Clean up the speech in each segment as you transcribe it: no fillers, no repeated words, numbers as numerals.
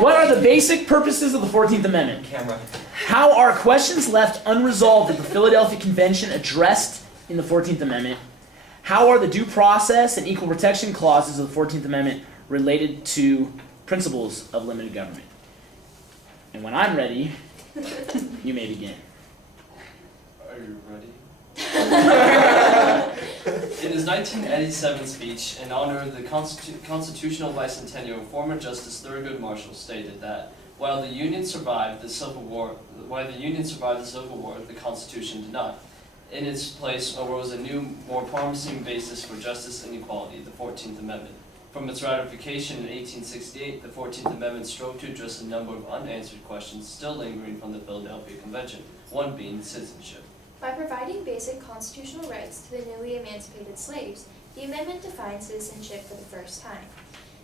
What are the basic purposes of the 14th Amendment? Camera. How are questions left unresolved at the Philadelphia Convention addressed in the 14th Amendment? How are the due process and equal protection clauses of the 14th Amendment related to principles of limited government? And when I'm ready, you may begin. Are you ready? In his 1987 speech in honor of the constitutional bicentennial, former Justice Thurgood Marshall stated that while the Union survived the Civil War, the Constitution did not. In its place arose a new, more promising basis for justice and equality, the 14th Amendment. From its ratification in 1868, the 14th Amendment strove to address a number of unanswered questions still lingering from the Philadelphia Convention, one being citizenship. By providing basic constitutional rights to the newly emancipated slaves, the amendment defined citizenship for the first time.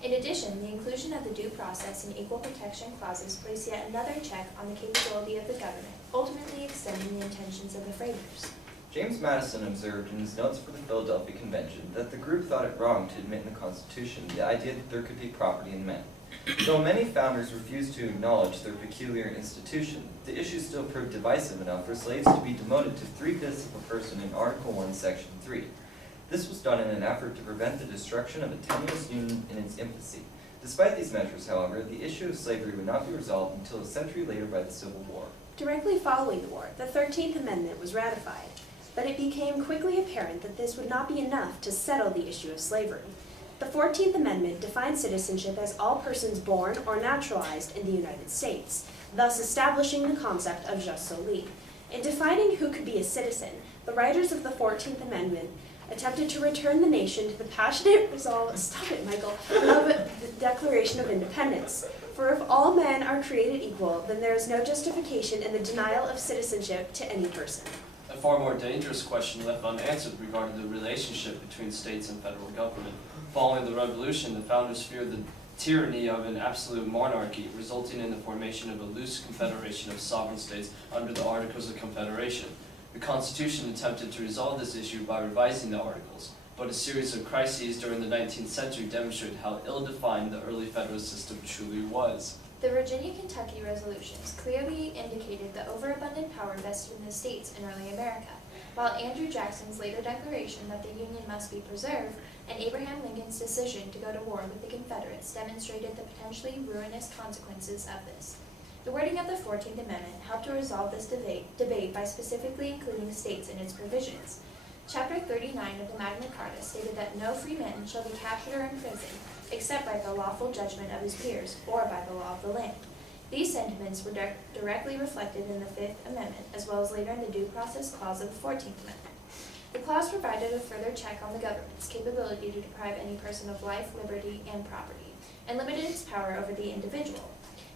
In addition, the inclusion of the due process and equal protection clauses placed yet another check on the capability of the government, ultimately extending the intentions of the framers. James Madison observed in his notes for the Philadelphia Convention that the group thought it wrong to admit in the Constitution the idea that there could be property in men. Though many founders refused to acknowledge their peculiar institution, the issue still proved divisive enough for slaves to be demoted to 3/5 of a person in Article 1, Section 3. This was done in an effort to prevent the destruction of a tenuous union in its infancy. Despite these measures, however, the issue of slavery would not be resolved until a century later by the Civil War. Directly following the war, the 13th Amendment was ratified, but it became quickly apparent that this would not be enough to settle the issue of slavery. The 14th Amendment defined citizenship as all persons born or naturalized in the United States, thus establishing the concept of jus soli. In defining who could be a citizen, the writers of the 14th Amendment attempted to return the nation to the passionate resolve, stop it, Michael, of the Declaration of Independence. For if all men are created equal, then there is no justification in the denial of citizenship to any person. A far more dangerous question left unanswered regarded the relationship between states and federal government. Following the Revolution, the founders feared the tyranny of an absolute monarchy, resulting in the formation of a loose confederation of sovereign states under the Articles of Confederation. The Constitution attempted to resolve this issue by revising the Articles, but a series of crises during the 19th century demonstrated how ill-defined the early federal system truly was. The Virginia-Kentucky resolutions clearly indicated the overabundant power vested in the states in early America, while Andrew Jackson's later declaration that the Union must be preserved and Abraham Lincoln's decision to go to war with the Confederates demonstrated the potentially ruinous consequences of this. The wording of the 14th Amendment helped to resolve this debate by specifically including states in its provisions. Chapter 39 of the Magna Carta stated that no free man shall be captured or imprisoned except by the lawful judgment of his peers or by the law of the land. These sentiments were directly reflected in the Fifth Amendment, as well as later in the Due Process Clause of the 14th Amendment. The clause provided a further check on the government's capability to deprive any person of life, liberty, and property, and limited its power over the individual.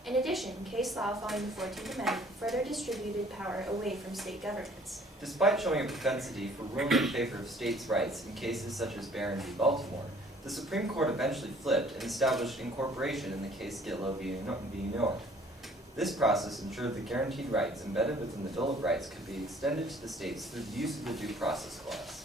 In addition, case law following the 14th Amendment further distributed power away from state governments. Despite showing a propensity for ruling in favor of states' rights in cases such as Barron v. Baltimore, the Supreme Court eventually flipped and established incorporation in the case Gillow v. New York. This process ensured that guaranteed rights embedded within the Bill of Rights could be extended to the states through the use of the Due Process Clause.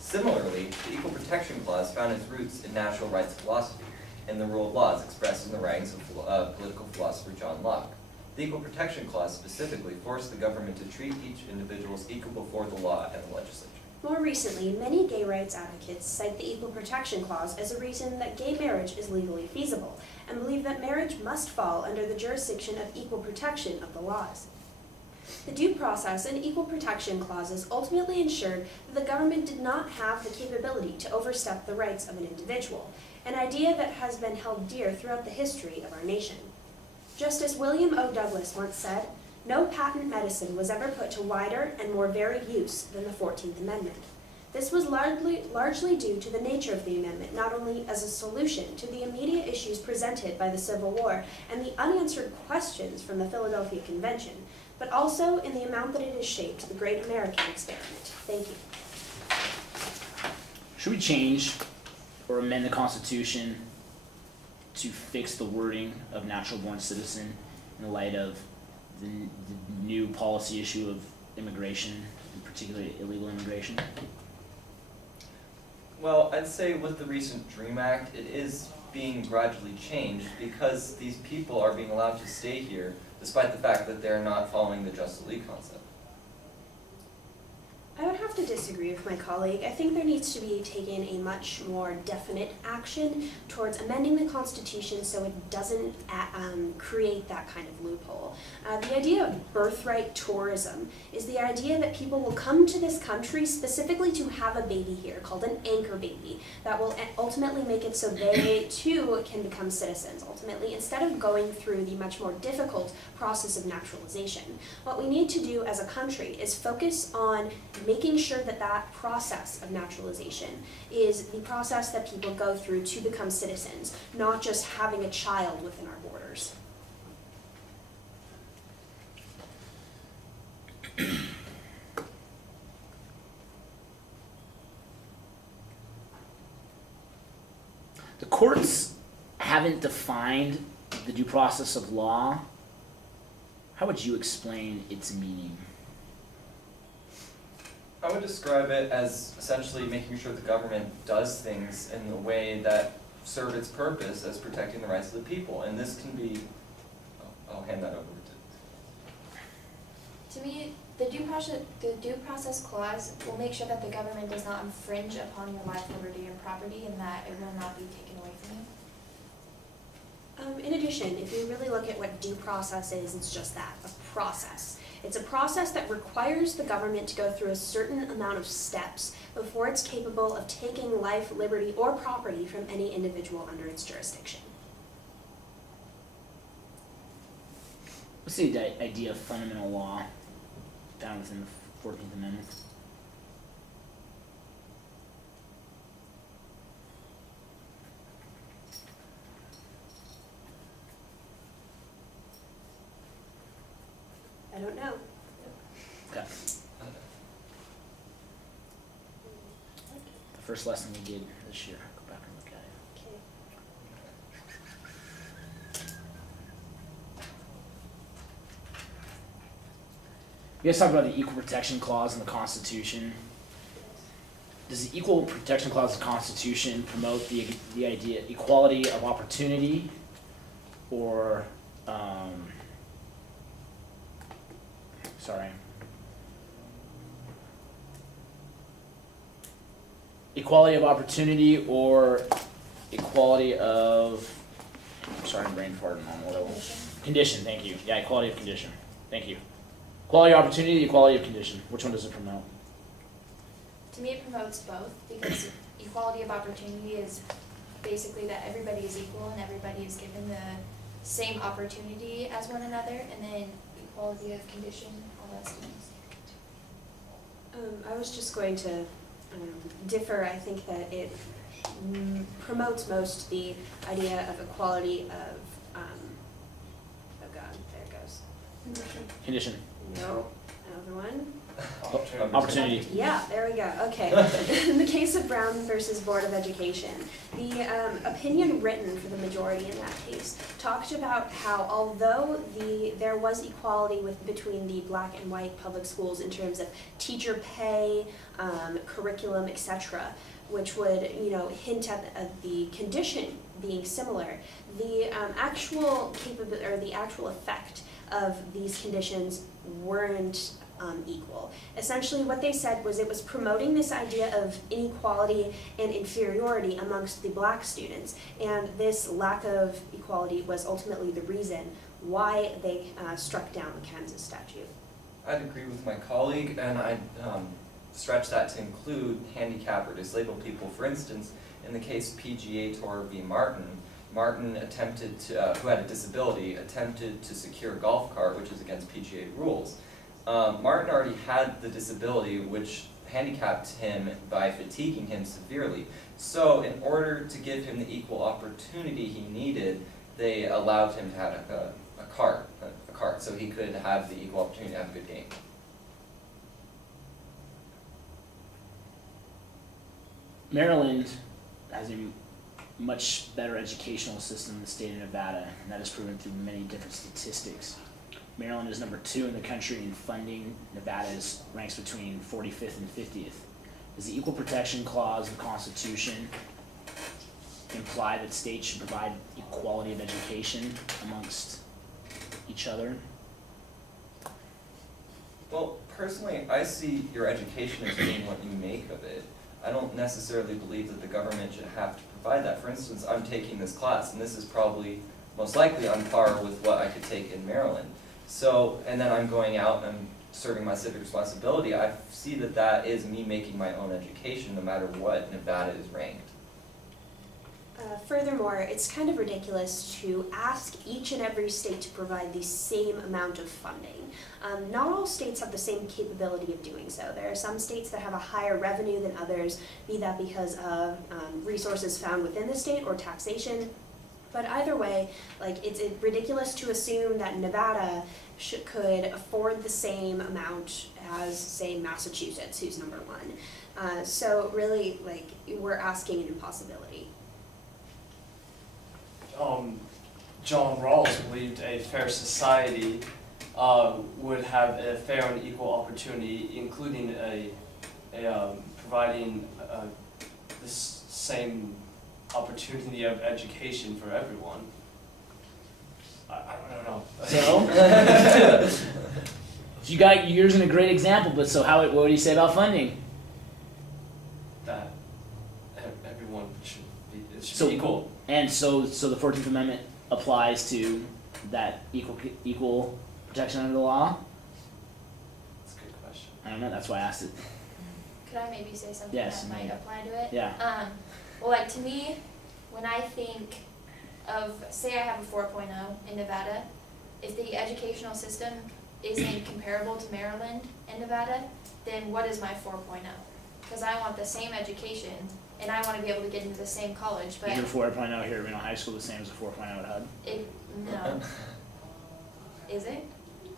Similarly, the Equal Protection Clause found its roots in natural rights philosophy and the rule of laws expressed in the writings of political philosopher John Locke. The Equal Protection Clause specifically forced the government to treat each individual as equal before the law and the legislature. More recently, many gay rights advocates cite the Equal Protection Clause as a reason that gay marriage is legally feasible, and believe that marriage must fall under the jurisdiction of equal protection of the laws. The Due Process and Equal Protection Clauses ultimately ensured that the government did not have the capability to overstep the rights of an individual, an idea that has been held dear throughout the history of our nation. Justice William O. Douglas once said, "No patent medicine was ever put to wider and more varied use than the 14th Amendment." This was largely due to the nature of the amendment, not only as a solution to the immediate issues presented by the Civil War and the unanswered questions from the Philadelphia Convention, but also in the amount that it has shaped the great American experiment. Thank you. Should we change or amend the Constitution to fix the wording of natural-born citizen in the light of the new policy issue of immigration, and particularly illegal immigration? Well, I'd say with the recent DREAM Act, it is being gradually changed because these people are being allowed to stay here despite the fact that they're not following the just elite concept. I would have to disagree with my colleague. I think there needs to be taken a much more definite action towards amending the Constitution so it doesn't create that kind of loophole. The idea of birthright tourism is the idea that people will come to this country specifically to have a baby here, called an anchor baby, that will ultimately make it so they too can become citizens, ultimately, instead of going through the much more difficult process of naturalization. What we need to do as a country is focus on making sure that that process of naturalization is the process that people go through to become citizens, not just having a child within our borders. The courts haven't defined the due process of law. How would you explain its meaning? I would describe it as essentially making sure the government does things in the way that serve its purpose as protecting the rights of the people. And this can be, I'll hand that over To me, the due process clause will make sure that the government does not infringe upon your life, liberty, and property, and that it will not be taken away from you. In addition, if you really look at what due process is, it's just that, a process. It's a process that requires the government to go through a certain amount of steps before it's capable of taking life, liberty, or property from any individual under its jurisdiction. What's the idea of fundamental law found within the 14th Amendment? I don't know. Okay. The first lesson we did this year. Go back and look at it. Okay. You guys talked about the Equal Protection Clause in the Constitution. Does the Equal Protection Clause of the Constitution promote the idea equality of opportunity, or equality of opportunity or equality of, brain farting on what condition, thank you. Yeah, equality of condition. Thank you. Equality of opportunity, equality of condition. Which one does it promote? To me, it promotes both, because equality of opportunity is basically that everybody is equal and everybody is given the same opportunity as one another, and then equality of condition, all that stuff. I was just going to differ. I think that it promotes most the idea of equality of, oh God, there it goes. Condition. No, another one. Opportunity. Yeah, there we go, okay. In the case of Brown versus Board of Education, the opinion written for the majority in that case talked about how although there was equality between the black and white public schools in terms of teacher pay, curriculum, etc., which would hint at the condition being similar, the actual effect of these conditions weren't equal. Essentially what they said was it was promoting this idea of inequality and inferiority amongst the black students, and this lack of equality was ultimately the reason why they struck down the Kansas statute. I'd agree with my colleague, and I'd stretch that to include handicapped or disabled people. For instance, in the case PGA Tour v. Martin, Martin attempted to, who had a disability, attempted to secure a golf cart, which is against PGA rules. Martin already had the disability, which handicapped him by fatiguing him severely. So in order to give him the equal opportunity he needed, they allowed him to have a cart, so he could have the equal opportunity to have a good game. Maryland has a much better educational system than the state of Nevada, and that is proven through many different statistics. Maryland is number 2 in the country in funding. Nevada ranks between 45th and 50th. Does the Equal Protection Clause of the Constitution imply that states should provide equality of education amongst each other? Well, personally, I see your education as being what you make of it. I don't necessarily believe that the government should have to provide that. For instance, I'm taking this class, and this is probably most likely on par with what I could take in Maryland. So, and then I'm going out and I'm serving my civic responsibility. I see that that is me making my own education, no matter what Nevada is ranked. Furthermore, it's kind of ridiculous to ask each and every state to provide the same amount of funding. Not all states have the same capability of doing so. There are some states that have a higher revenue than others, be that because of resources found within the state or taxation. But either way, like, it's ridiculous to assume that Nevada could afford the same amount as, say, Massachusetts, who's number one. So really, like, we're asking an impossibility. John Rawls believed a fair society would have a fair and equal opportunity, including providing this same opportunity of education for everyone. I don't know. So, you got yours in a great example, but so what do you say about funding? That everyone should be So- equal. And so the 14th Amendment applies to that equal protection under the law? That's a good question. I don't know, that's why I asked it. Could I maybe say something Yes, that might maybe. apply to it? Yeah. Well, like, to me, when I think of, say I have a 4.0 in Nevada, if the educational system isn't comparable to Maryland and Nevada, then what is my 4.0? Because I want the same education, and I want to be able to get into the same college, but Is your 4.0 here at Reno High School the same as a 4.0 at HUD? no. Is it?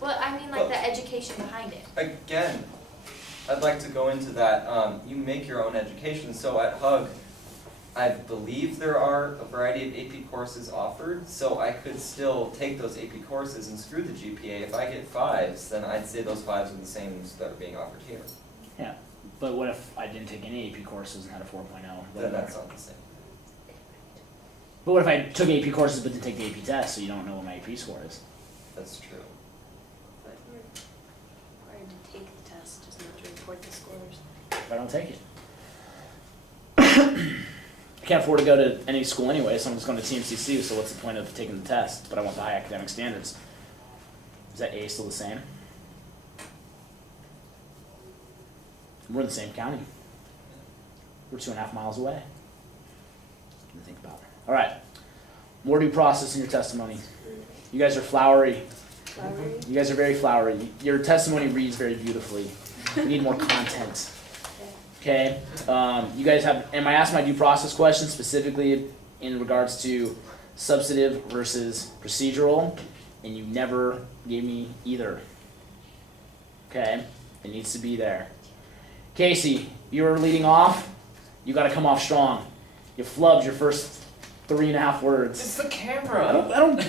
Well, I mean, like, the education behind it. Again, I'd like to go into that. You make your own education. So at HUG, I believe there are a variety of AP courses offered, so I could still take those AP courses and screw the GPA. If I get 5s, then I'd say those 5s are the same as that are being offered here. Yeah. But what if I didn't take any AP courses and had a 4.0? Then that's not the same. But what if I took AP courses but didn't take the AP test, so you don't know what my AP score is? That's true. But we're required to take the test, just not to report the scores. If I don't take it. I can't afford to go to any school anyway, so I'm just going to TMCC, so what's the point of taking the test? But I want the high academic standards. Is that A still the same? We're in the same county. We're 2.5 miles away. Something to think about. All right. More due process in your testimony. You guys are flowery. Flowery? You guys are very flowery. Your testimony reads very beautifully. We need more content. Okay. You guys have. Am I asking my due process question specifically in regards to substantive versus procedural? And you never gave me either. Okay. It needs to be there. Casey, you're leading off. You got to come off strong. You flubbed your first 3.5 words. It's the camera. I don't.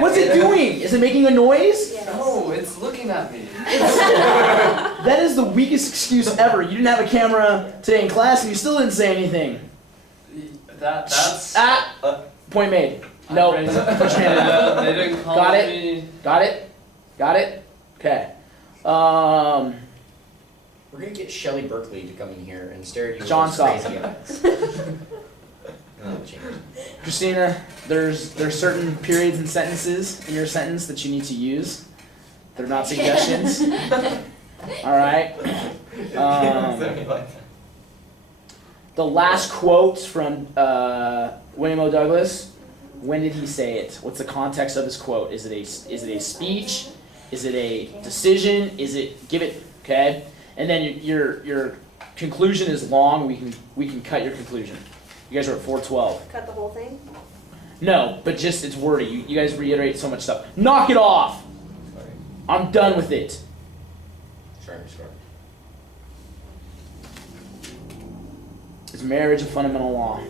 What's it doing? Is it making a noise? Yes. No, it's looking at me. That is the weakest excuse ever. You didn't have a camera today in class and you still didn't say anything. That's. Point made. No. Put your hand down. They didn't call Got it? me. Got it? Got it? Okay. We're gonna get Shelley Berkeley to come in here and stare at you John with Scott. those crazy eyes. Oh, change. Christina, there's certain periods and sentences in your sentence that you need to use. They're not suggestions. All right. The last quote from William O. Douglas. When did he say it? What's the context of his quote? Is it a speech? Is it a decision? Give it, okay? And then your conclusion is long. We can cut your conclusion. You guys are at 4:12. Cut the whole thing? No, but just it's wordy. You guys reiterate so much stuff. Knock it off. Sorry. I'm done with it. Sorry. Is marriage a fundamental law?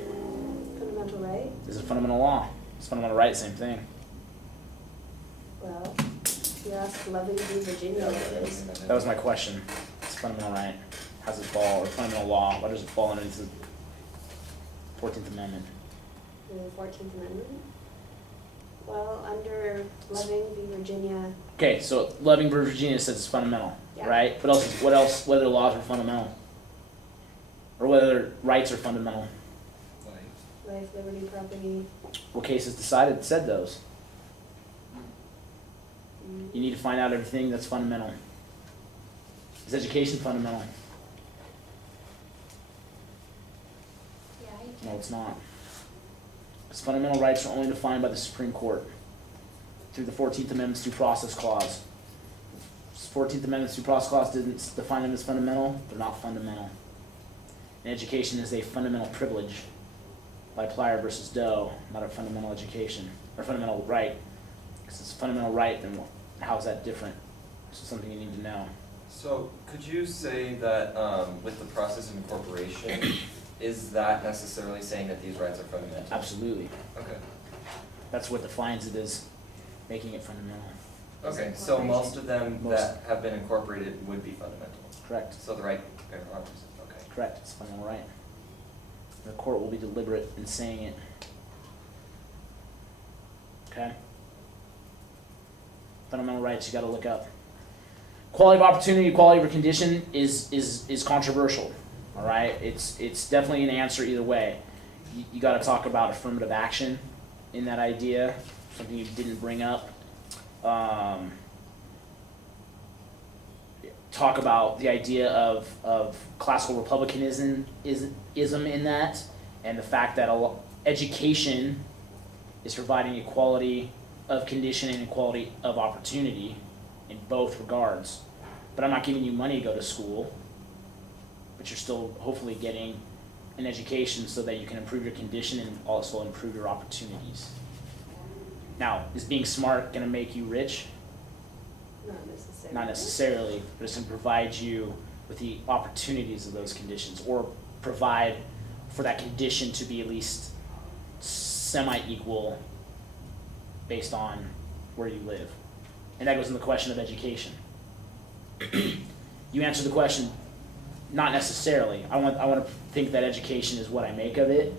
Fundamental right? Is it a fundamental law? It's fundamental right, same thing. Well, you asked Loving v. Virginia what it is. That was my question. It's fundamental right. How's it fall? Or fundamental law? What does it fall underneath? 14th Amendment? The 14th Amendment? Well, under Loving v. Virginia, Okay, so Loving v. Virginia says it's fundamental, Yeah. right? What else, whether laws are fundamental? Or whether rights are fundamental? life, liberty, property. What cases said those? You need to find out everything that's fundamental. Is education fundamental? Yeah, you No, can. it's not. Because fundamental rights are only defined by the Supreme Court through the 14th Amendment's due process clause. 14th Amendment's due process clause didn't define them as fundamental. They're not fundamental. And education is a fundamental privilege by Plyer versus Doe, not a fundamental education, or fundamental right. Because it's a fundamental right, then how is that different? This is something you need to know. So could you say that with the process of incorporation, is that necessarily saying that these rights are fundamental? Absolutely. Okay. That's what defines it as making it fundamental. Okay, so most of them Most. that have been incorporated would be fundamental. Correct. So the right to bear arms, okay. Correct. It's a fundamental right. The court will be deliberate in saying it. Okay? Fundamental rights you gotta look up. Quality of opportunity, equality of condition is controversial. Alright? It's definitely an answer either way. You gotta talk about affirmative action in that idea, something you didn't bring up. Talk about the idea of classical republicanism in that, and the fact that education is providing equality of condition and equality of opportunity in both regards. But I'm not giving you money to go to school, but you're still hopefully getting an education so that you can improve your condition and also improve your opportunities. Now, is being smart gonna make you rich? Not necessarily. Not necessarily, but it's gonna provide you with the opportunities of those conditions, or provide for that condition to be at least semi-equal based on where you live. And that goes in the question of education. You answer the question, not necessarily. I want to think that education is what I make of it,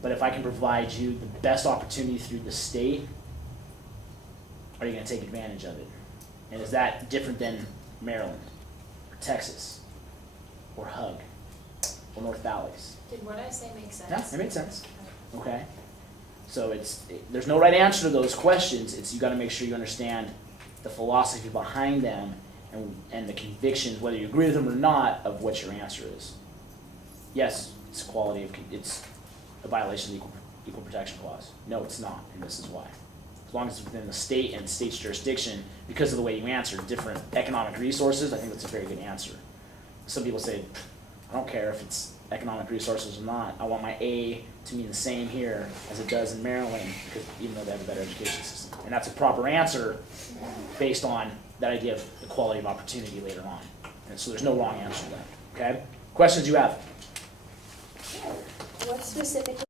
but if I can provide you the best opportunity through the state, are you gonna take advantage of it? And is that different than Maryland, or Texas, or HUG, or North Valleys? Did what I say make sense? Yeah, it made sense. Okay. So there's no right answer to those questions. It's you got to make sure you understand the philosophy behind them and the convictions, whether you agree with them or not, of what your answer is. Yes, it's it's a violation of the Equal Protection Clause. No, it's not, and this is why. As long as it's within the state and state's jurisdiction, because of the way you answered different economic resources, I think that's a very good answer. Some people say, I don't care if it's economic resources or not. I want my A to mean the same here as it does in Maryland, because even though they have a better education system. And that's a proper answer based on that idea of equality of opportunity later on. And so there's no wrong answer to that. Okay? Questions you have? What specifically